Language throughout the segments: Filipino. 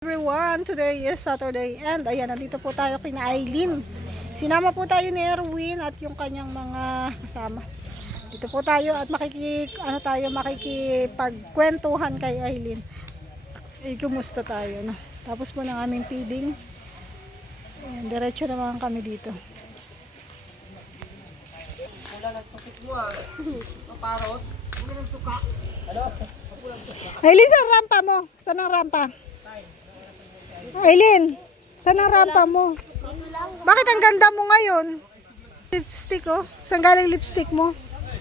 everyone, today is Saturday and ayan, nandito po tayo kina Aileen. Sinama po tayo ni Erwin at yung kanyang mga kasama. Dito po tayo at makiki, ano tayo, makikipagkwentuhan kay Aileen. Eh, kumusta tayo, no? Tapos po ng aming feeding. Ayan, diretso naman kami dito. Aileen, saan rampa mo? Saan ang rampa? Aileen, saan ang rampa mo? Bakit ang ganda mo ngayon? Lipstick oh. Saan galing lipstick mo?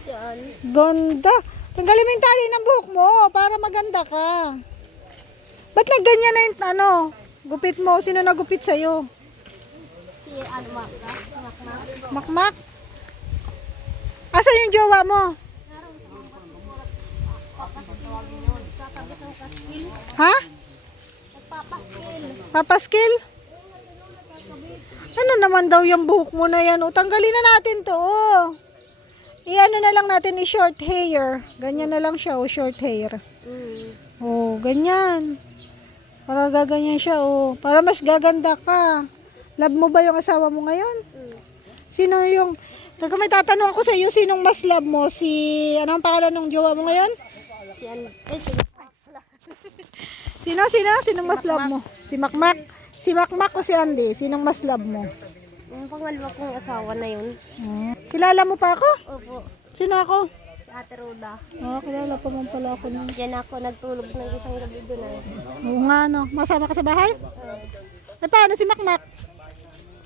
Yan. Ganda. Tanggalin mo yung tali ng buhok mo para maganda ka. Ba't nagganyan na yung ano? Gupit mo. Sino nagupit sa'yo? Si ano ma? Mak ma? Makmak? Asa yung jowa mo? Ha? Papaskil? Ano naman daw yung buhok mo na yan? O, tanggalin na natin to. Oh. Iano na lang natin i short hair. Ganyan na lang siya, oh, short hair. Mm. Oh, ganyan. Para gaganyan siya, oh. Para mas gaganda ka. Love mo ba yung asawa mo ngayon? Mm. Sino yung... Kaya may tatanong ako sa iyo, sinong mas love mo? Si... Anong pangalan ng jowa mo ngayon? Si ano? Eh, si Sino, sino? Sinong mas love mo? Si Makmak? Si Makmak o si Andy? Sinong mas love mo? Yung pangalawa kong asawa na yun. Hmm. Kilala mo pa ako? Opo. Sino ako? Si Ate Roda. Oh, kilala pa man pala ako nun. Diyan ako nagtulog ng isang gabi doon ah. Oo nga, no. Masama ka sa bahay? Uh, Eh, paano si Makmak?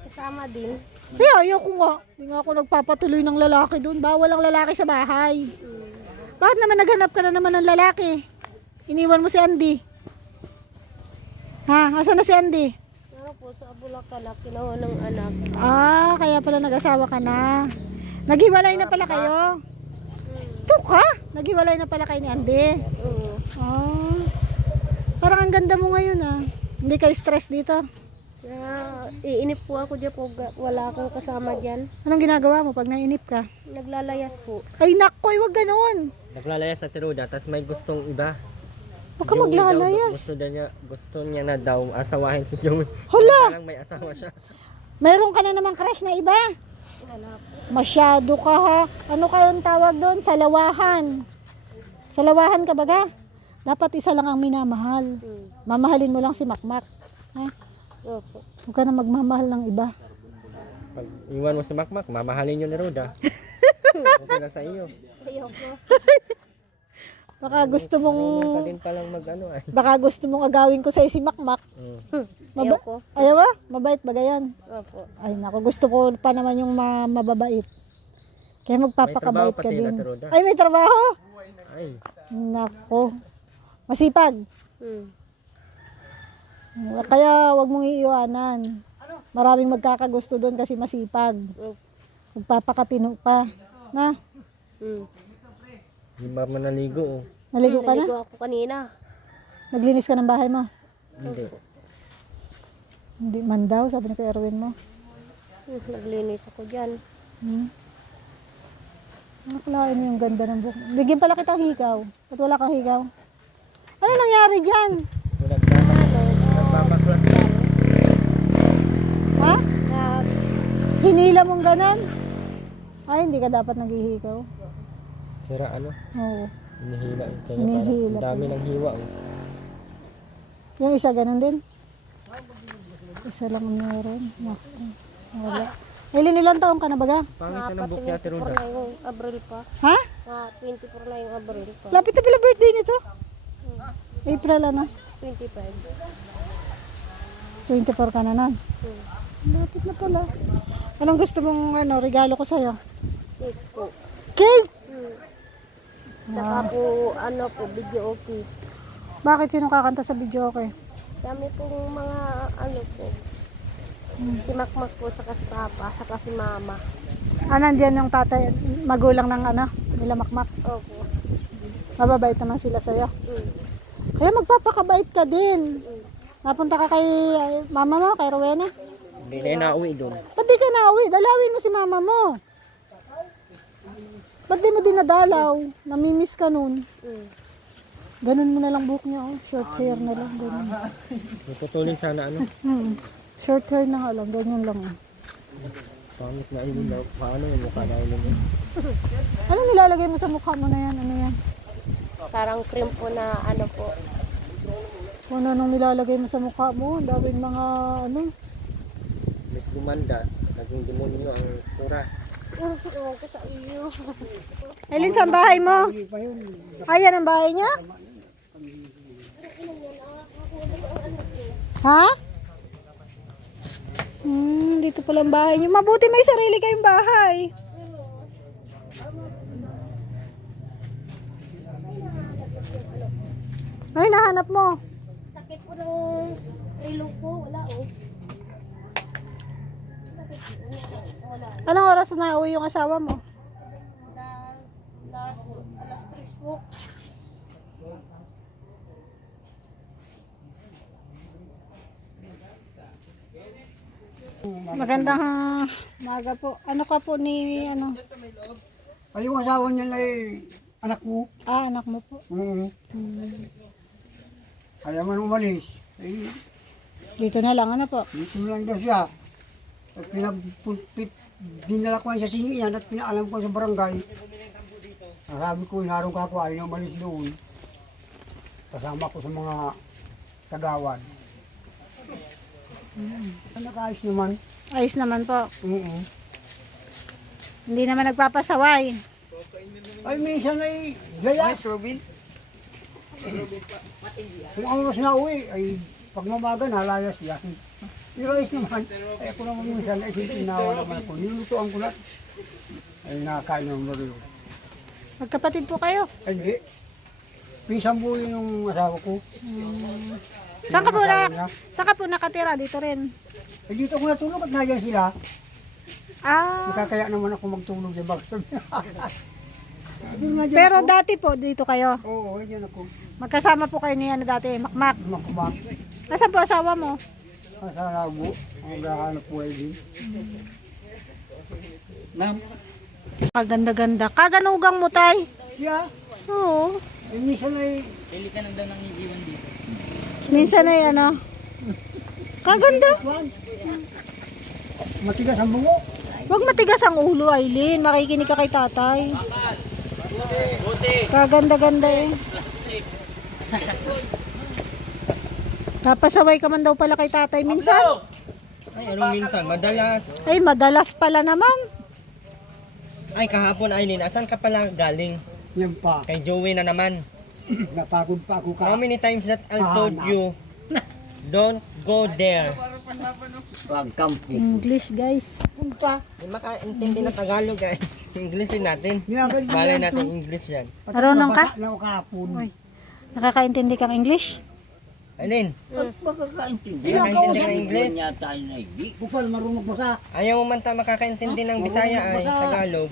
kasama din. Eh, ayoko nga. Hindi nga ako nagpapatuloy ng lalaki doon. Bawal ang lalaki sa bahay. Mm. Bakit naman naghanap ka na naman ng lalaki? Iniwan mo si Andy. Ha? Asan na si Andy? Ano po, sa Bulacan na kinuha ng anak. Ah, kaya pala nag-asawa ka na. Naghiwalay na pala kayo. Ito ka? Naghiwalay na pala kayo ni Andy. Oo. Ah. Parang ang ganda mo ngayon ah. Hindi ka stress dito. Kaya iinip po ako dyan po. Wala akong kasama dyan. Anong ginagawa mo pag nainip ka? Naglalayas po. Ay nakoy, wag ganoon. Naglalayas sa Tiruda, tapos may gustong iba. Huwag ka Joey daw, maglalayas. gusto niya, gusto niya na daw asawahin si Joey. Hala! Parang may asawa siya. Meron ka na namang crush na iba. Masyado ka ha. Ano kayong tawag doon? Salawahan. Salawahan ka baga? Dapat isa lang ang minamahal. Mamahalin mo lang si Makmak. Ha? Opo. Huwag ka na magmamahal ng iba. Pag iwan mo si Makmak, mamahalin niyo ni Ruda. okay lang sa iyo. Ayoko. Baka gusto mong Hindi ka din palang mag ano ay. baka gusto mong agawin ko sa si Makmak. Mm. Maba- Ayoko. Ayaw ba? Mabait ba gayon? Opo. Ay nako, gusto ko pa naman yung ma- mababait. Kaya magpapakabait trabaho ka pati din. na. Ay, may trabaho? Ay, Nako. Masipag. Hmm. Kaya wag mong iiwanan. Maraming magkakagusto doon kasi masipag. Opo. Magpapakatino pa. Na? Hmm. Di ba man naligo oh. Naligo ka na? Naligo ako kanina. Naglinis ka ng bahay mo? Hindi. Hindi man daw, sabi ni Kuya Erwin mo. Hmm, Naglinis ako dyan. Hmm. Nakalain mo yung ganda ng buhok. Bigyan pala kitang higaw. Ba't wala kang higaw? Ano nangyari dyan? Nagpapaklas ka. Ha? Hinila mong ganon? Ay, hindi ka dapat naghihigaw. Sira ano, Oo. hinihila. Kaya Hinihila parang ang dami ng hiwa oh. Yung isa ganon din? Isa lang meron. Naku. Wala. Aileen, ilang taong ka na baga? Pangit ka ng 24 Ruda. na yung Abril pa. Ha? Mga 24 na yung Abril pa. Lapit na pala birthday nito. April ano? 25. 24 ka na nun. Hmm. Lapit na pala. Anong gusto mong ano, regalo ko sa'yo? Cake po. Cake! Hmm. Saka po, ano po, video okay. Bakit sino kakanta sa video okay? Dami pong mga, ano po, si Makmak po, saka si Papa, saka si Mama. Ah, nandiyan yung tatay, magulang ng ano, nila makmak. Opo. Mababait naman sila sa'yo. Hmm. Kaya magpapakabait ka din. Napunta ka kay ay, mama mo, kay Rowena. Hindi na nauwi doon. Ba't di ka nauwi? Dalawin mo si mama mo. Ba't di mo dinadalaw? Namimiss ka nun. Ganun mo na lang buhok niya, oh. Short hair na lang, ganun. Puputulin sana ano. Hmm. Short hair na nga lang, ganyan lang. oh. Pangit na ilin daw. Paano yung mukha na ilin yun? Anong nilalagay mo sa mukha mo na yan? Ano yan? Parang cream po na ano po. Kung ano nung nilalagay mo sa mukha mo, ang daming mga ano. Miss Gumanda, naging demonyo ang sura. Aileen, saan bahay mo? Ayan ang bahay niya? Ha? Hmm, dito pala ang bahay niyo. Mabuti may sarili kayong bahay. Ay, nahanap mo. Sakit po ng ilong ko. Wala oh. Anong oras na uwi yung asawa mo? Last, alas 3 po. Magandang maga po. Ano ka po ni ano? Ay, yung asawa niya na eh, anak mo. Ah, anak mo po. Oo. Hmm. Kaya man umalis. Eh, Dito na lang ano po. dito na lang daw siya. At pinagpulpit, dinala ko yan sa singiyan at pinaalam ko sa barangay. Ang Sabi ko, narong ka ako, ayaw na umalis doon. Kasama ko sa mga tagawan. Hmm. Nakaayos naman. Ayos naman po. Oo. Hindi naman nagpapasaway. Ay, minsan ay layas. Robin. Kung ang oras na uwi, ay pagmamaga nalayas yan. Ayos naman. Ay ako naman minsan, ay sinawa naman ako. Nilutuan ko na. Ay nakakain ng marilo. Magkapatid po kayo. Ay hindi. Pinsan po yun yung asawa ko. Saan ka po na, saan ka po nakatira? Dito rin. Ay dito ako natulog at nandiyan sila. Ah, Nakakaya naman ako magtulog sa dyan pero ako. dati po dito kayo. Oo, ay dyan ako. Magkasama po kayo ni ano dati, Makmak. Makubak. Nasaan po asawa mo? Sa lago. Ang maghahanap po ay din. Ma'am. Kaganda-ganda. Kaganugang mo, tay. Siya. Oo. Eh, minsan ay Minsan ay ano. Kaganda. matigas ang bungo. Huwag matigas ang ulo, Aileen. Makikinig ka kay tatay. Kaganda-ganda eh. Napasaway ka man daw pala kay tatay minsan. Ay, anong minsan? Madalas. Ay, madalas pala naman. Ay, kahapon Aileen, asan ka pala galing? Yan pa. Kay Joey na naman. Napagod pa ako How ka. many times that I told you, don't go there. English, guys. Punta. Hindi makaintindi na Tagalog eh. English din natin. Ginagad Balay natin English yan. Marunong ka? Na ako kahapon. Uy. Nakakaintindi kang English? Aileen, Ginagawa nakakaintindi sa ka ng English? Bukal marunong basa. Ayaw mo man ta makakaintindi ng Bisaya ay Tagalog.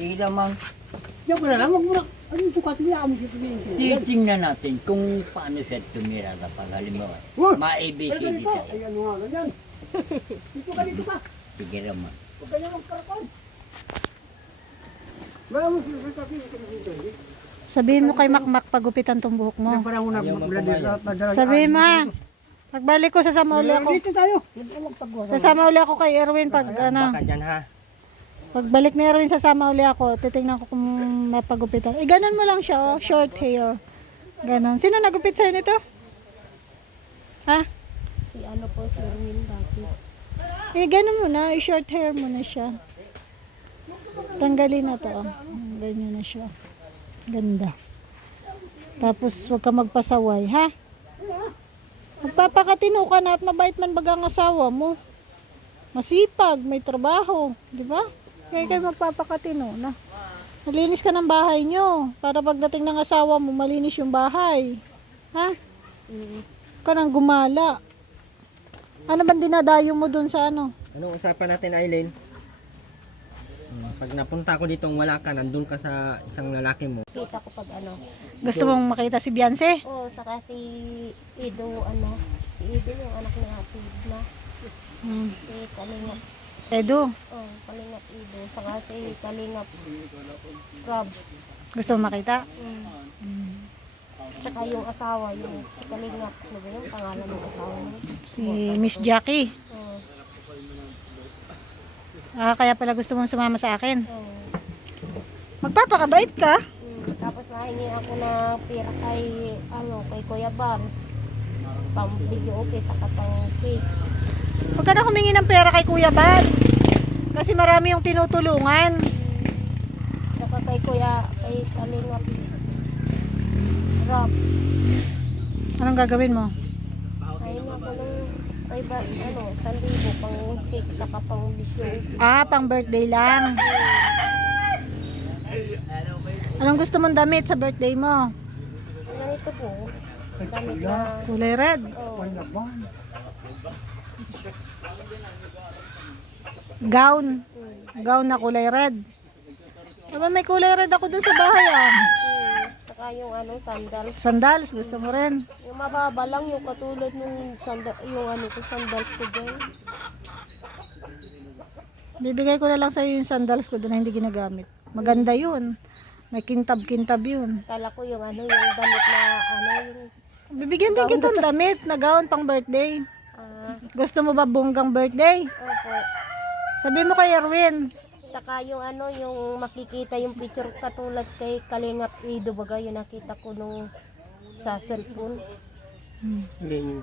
Yan ko na lang. Huwag mo na. Ano yung sukat niya? Amo siya tumingin ko. Titingnan natin kung paano siya tumira kapag halimbawa Uy! ma-ABCD Ano siya. Ay ano nga ganyan. Dito ka dito ka. Sige naman. Huwag ka niya magkarakol. Wala mo siya sa tabi. Sabihin mo kay Makmak pagupitan tong buhok mo. Sabihin mo, ah. pagbalik ko sasama uli ako. Dito tayo. Sasama uli ako kay Erwin pag ano. Baka dyan ha. Pagbalik ni Erwin sasama uli ako. Titingnan ko kung mapagupitan. Eh ganun mo lang siya, oh. short hair. Ganon. Sino nagupit sa'yo nito? Ha? Si ano po, si Erwin dati. Eh ganun mo na, i-short hair mo na siya. Tanggalin na to. oh. Ganyan na siya. Ganda. Tapos huwag ka magpasaway, ha? Magpapakatino ka na at mabait man bagang asawa mo. Masipag, may trabaho, di ba? Kaya kayo magpapakatino na. Malinis ka ng bahay nyo para pagdating ng asawa mo, malinis yung bahay. Ha? Ka nang gumala. Ano bang dinadayo mo dun sa ano? Anong usapan natin Aileen? Pag napunta ko dito wala ka, nandun ka sa isang lalaki mo. Kita ko pag ano. Gusto mong makita si Beyonce? Oo, saka si Ido, ano. Si Ido yung anak ni Ate na. Hmm. Si Kalingap. Edu, Oh, Kalingap Ido. Saka si Kalingap Crab. gusto mong makita? Mm. Tsaka yung asawa, yung si Kalingap. Ano ba yung pangalan ng asawa niya? Si Miss Jackie. Oo. Ah, kaya pala gusto mong sumama sa akin. Oo. Magpapakabait ka. Mm, tapos nahingi ako ng pira kay, ano, kay Kuya Bam. Pang video okay, saka pang cake. Huwag ka na humingi ng pera kay Kuya Bad. Kasi marami yung tinutulungan. Saka kay Kuya, kay Kalingap. Rob. Anong gagawin mo? Ayun ako ng, kay ba, ano, sandibo, pang cake, saka pang okay. Ah, pang birthday lang. Anong gusto mong damit sa birthday mo? Ganito po. Damit na, Kulay red. oh? Gown. Gown na kulay red. Aba, may kulay red ako dun sa bahay ah. mm, saka yung ano, sandal. Sandals, gusto mo rin. Mababa lang, yung katulad nung sandal, yung ano ko, sandals ko dyan. Bibigay ko na lang sa'yo yung sandals ko doon na hindi ginagamit. Maganda yun. May kintab-kintab yun. Kala ko yung ano, yung damit na, ano, yung, Bibigyan din kitang damit na gown pang birthday. ah, Gusto mo ba bonggang birthday? opo. Sabi mo kay Erwin. Saka yung ano, yung makikita yung picture katulad kay Kalingap Ido baga, yung nakita ko nung sa cellphone. Alin?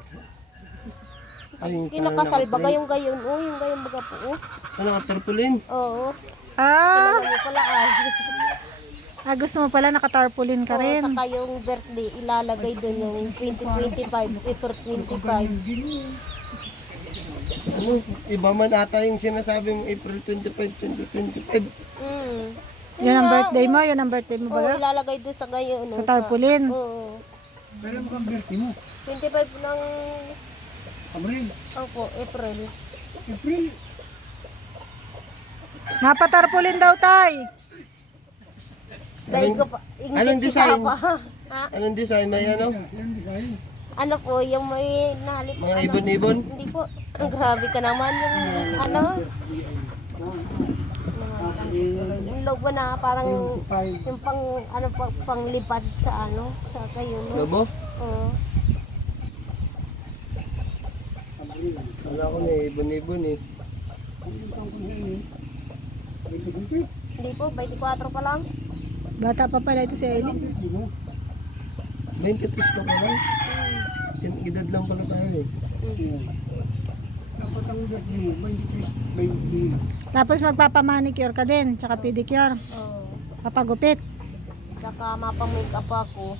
Ayun, Kinakasal baga yung gayon, oh, yung gayon baga po, oh. ano ka, tarpaulin? Oo. Ah, Ano yung pala, ah. ah gusto mo pala nakatarpaulin ka Oo, rin. saka yung birthday, ilalagay doon yung 2025, April 25. Ano, iba man ata yung sinasabi mo April 25, 2025. Mm. Yun ang birthday mo, yun ang birthday mo Oo, ba? ilalagay doon sa gayon. Sa tarpaulin. Oo. Pero mga birthday mo, 25 ng, Abril, opo, April. April, Napatarpaulin daw tay. Dahil ko pa, anong ingit si design? Papa. Ha? Anong design? May ano? di? Ano po, yung may nalit. Mga ano, ibon-ibon? Hindi po. Ang grabe ka naman yung ano. Yung logo na parang 25, yung pang ano pang panglipad sa ano sa kayo no. Lobo? Oo. Wala ko na ibon-ibon eh. Hindi po, 24 pa lang. Bata pa pala ito si Aileen. 23 na pa lang. Kasi edad lang pala tayo eh. Dapat ang birthday mo, 23, 20. Tapos magpapamanicure ka din, tsaka pedicure. Oo. Papagupit. Saka mapamake up ako.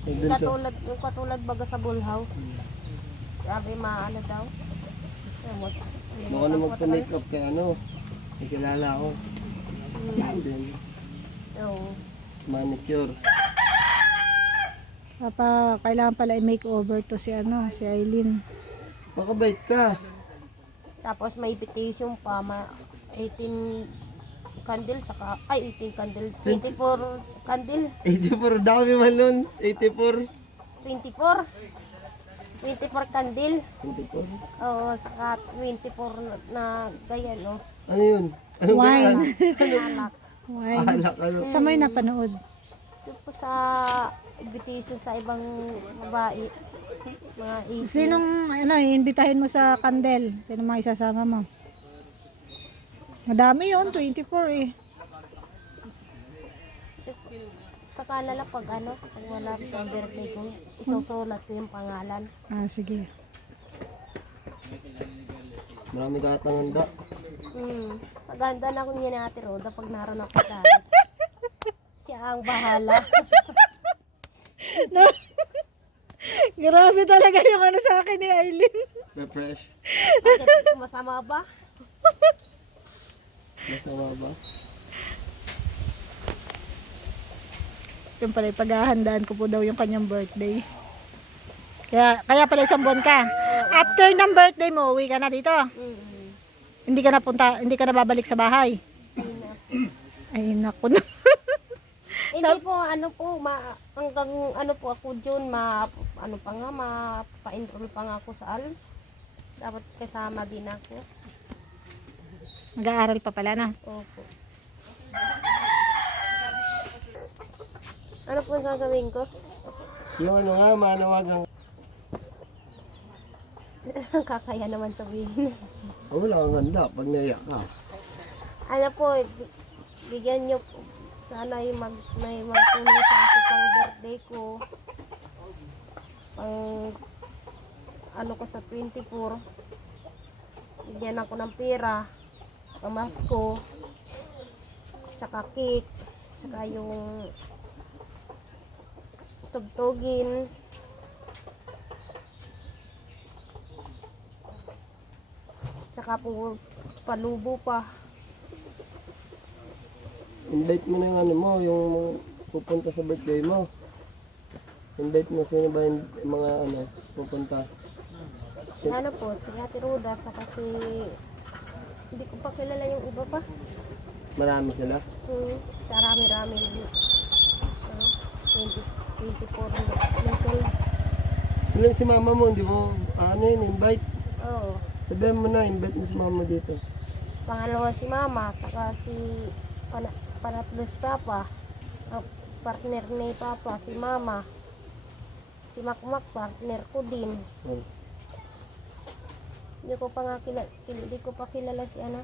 Sa... Katulad, yung katulad baga sa bulhaw. Sabi maano daw. Ewan. Baka na magpa-make up kay ano. May kilala ako. Then, Oo. manicure. Papa, kailangan pala i-makeover to si ano, si Aileen. Pakabait ka. Tapos may invitation pa, ma 18 candle, saka, ay 18 candle, 24 candle, 84 dami man nun. 84. 24. 24 candle, 24. oo, saka 24 na, gaya, no? Ano yun? Anong Wine. ganyan? Alak. Wine. Alak ano? Sa may napanood. Po sa invitation sa ibang babae. Mga 18. Sinong, ano, iimbitahin mo sa kandel? Sino mga isasama mo? Madami yun, 24 eh. Saka na lang pag ano, pag malapit ang birthday ko, isusulat ko yung pangalan. Ah, sige. Marami ka atang handa. Hmm. Maganda na niya ni Ate Roda pag naroon ako sa Siya ang bahala. No. Grabe talaga yung ano sa akin ni Aileen. Refresh. Bakit masama ba? Masama ba? Yung pala, paghahandaan ko po daw yung kanyang birthday. Kaya, kaya pala isang buwan ka. After ng birthday mo, uwi ka na dito. Mm. Hindi ka na punta, hindi ka na babalik sa bahay. Ay, naku na. Hindi po, ano po, ma, hanggang ano po ako dyan, ma, ano pa nga, ma-pa-enroll pa nga ako sa ALS. Dapat kasama din ako. Nag-aaral pa pala na. Opo. Ano po ang sasabihin ko? Yung ano nga, manawagan. Kakaya naman sabihin. Oh, wala kang handa pag naiyak ka. ano po, bi- bigyan nyo po. Sana yung mag, may magtulong sa akin pang birthday ko. Pang, ano ko sa 24. Bigyan ako ng pera. Pamasko. Tsaka cake. Tsaka yung tugtugin. Tsaka po palubo pa. Invite mo na yung ano mo, yung pupunta sa birthday mo. Invite mo sino ba yung mga ano, pupunta. Si ano po, si Ate Ruda, saka si... Hindi ko pa kilala yung iba pa. Marami sila. Hmm, Karami-rami. Ano, 20, 24 minsan. Sino si mama mo, hindi mo, ano yun, invite. Oo. Sabihan mo na, invite mo si mama dito. Pangalawa si Mama, saka si pana, Panatlos Papa. Ang partner ni Papa, si Mama. Si Makmak, partner ko din. Oh. Hindi ko pa nga kilala, hindi ko pa kilala si ano.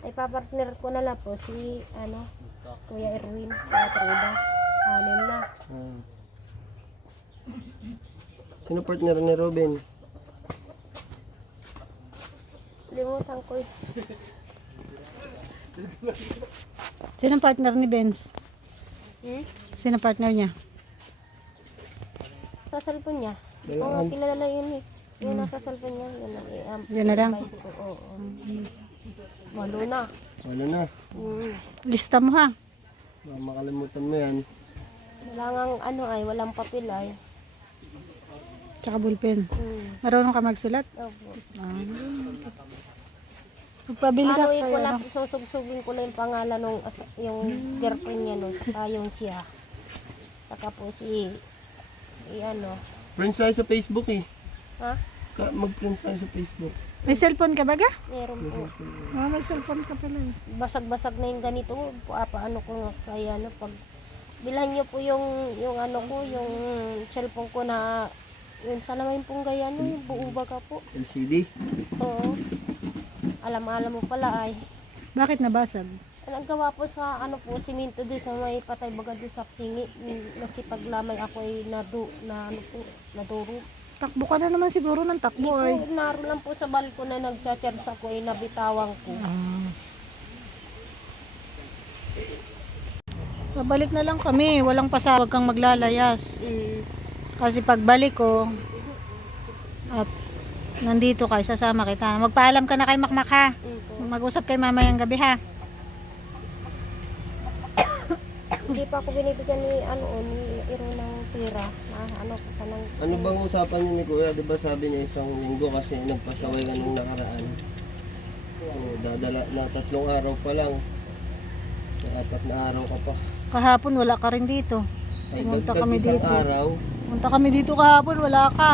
Ay papartner ko na lang po si ano, Kuya Erwin, Kuya Truda. Anim na. Ah. Sino partner ni Robin? Limutan ko eh. Sino partner ni Benz? Hmm? Sino partner niya? Sa cellphone niya. Oo, kilala yun eh. Yun nasa cellphone niya. Yun, eh, um, Yun na lang. Oo. Walo na. Wala na. Hmm. Lista mo ha. Baka makalimutan mo yan. Wala ngang ano ay, walang papel ay. Tsaka ballpen. Hmm. Marunong ka magsulat? Opo. Magpabili ka Ano ko kaya lang, susugsugin ko lang yung pangalan nung asa- yung girlfriend niya no, saka yung siya. Saka po si, si ano, Friends tayo sa Facebook eh. Ha? Ka- Mag-friends tayo sa Facebook. May cellphone ka ba ga? Meron po. Ah, may cellphone ka pala eh. Basag-basag na yung ganito, pa, paano ko nga kaya ano, pag bilhan niyo po yung, yung ano ko, yung cellphone ko na, yun sana may pong gaya no, yung buo baga po. LCD. Oo. Alam-alam mo pala ay. Bakit nabasag? Naggawa po sa ano po, siminto doon sa may patay baga doon sa singi. Nakipaglamay ako ay nadu, na ano po, naduro. Takbo ka na naman siguro ng takbo ay. po, naroon lang po sa balko na nagcha-charge ako ay nabitawang ko. Ah. Pabalik na lang kami. Walang pasawag kang maglalayas. Mm. Kasi pagbalik ko, at nandito ka, sasama kita. Magpaalam ka na kay Makmak ha. Mm. Mag-usap kay mamayang gabi ha. Hindi pa ako binibigyan ni ano ni Iro ng pera na ano ko sa nang Ano bang usapan niyo ni Kuya? Di ba sabi niya isang linggo kasi nagpasaway ka nung nakaraan. Oh, dadala na tatlong araw pa lang. Apat na araw ka pa. Kahapon wala ka rin dito. Ay, Pumunta kami isang dito. araw. Punta kami dito kahapon, wala ka.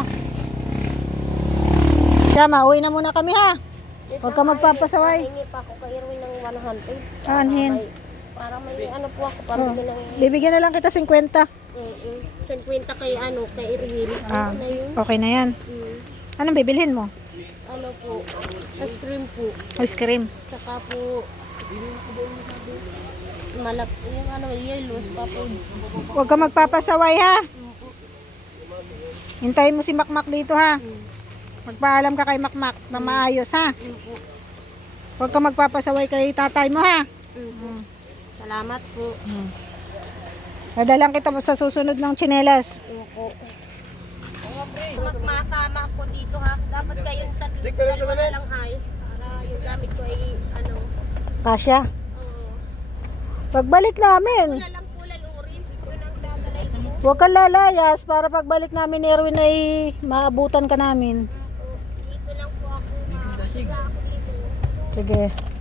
Kaya mauwi na muna kami ha. Huwag ka magpapasaway. Hingi pa ako kay Irwin ng 100. Anin. May- Para may ano po ako, para Oh. oh. ng Bibigyan na lang kita 50. mm, 50 kay ano, kay Irwin. Ah. Ano na yun? Okay na yan. Mm, Anong bibilhin mo? ano po, ice cream po. Ice cream. Saka po, malap, yung ano, yellow, saka po, Huwag ka magpapasaway ha. Hintayin mo si Makmak dito ha. Magpaalam ka kay Makmak na maayos ha. Huwag ka magpapasaway kay tatay mo ha. Mm po. Salamat po. Nadalang kita sa susunod ng tsinelas. Yun po. Magmakama ko dito ha. Dapat kayong tatlo, dalawa na lang ay. Para yung gamit ko ay ano. Kasya. Oo. Pagbalik namin. Wala lang kulay orange. Yun ang dadalay ko. Huwag kang lalayas para pagbalik namin ni Erwin ay maabutan ka namin. Dito lang po ako. Ako dito. Sige.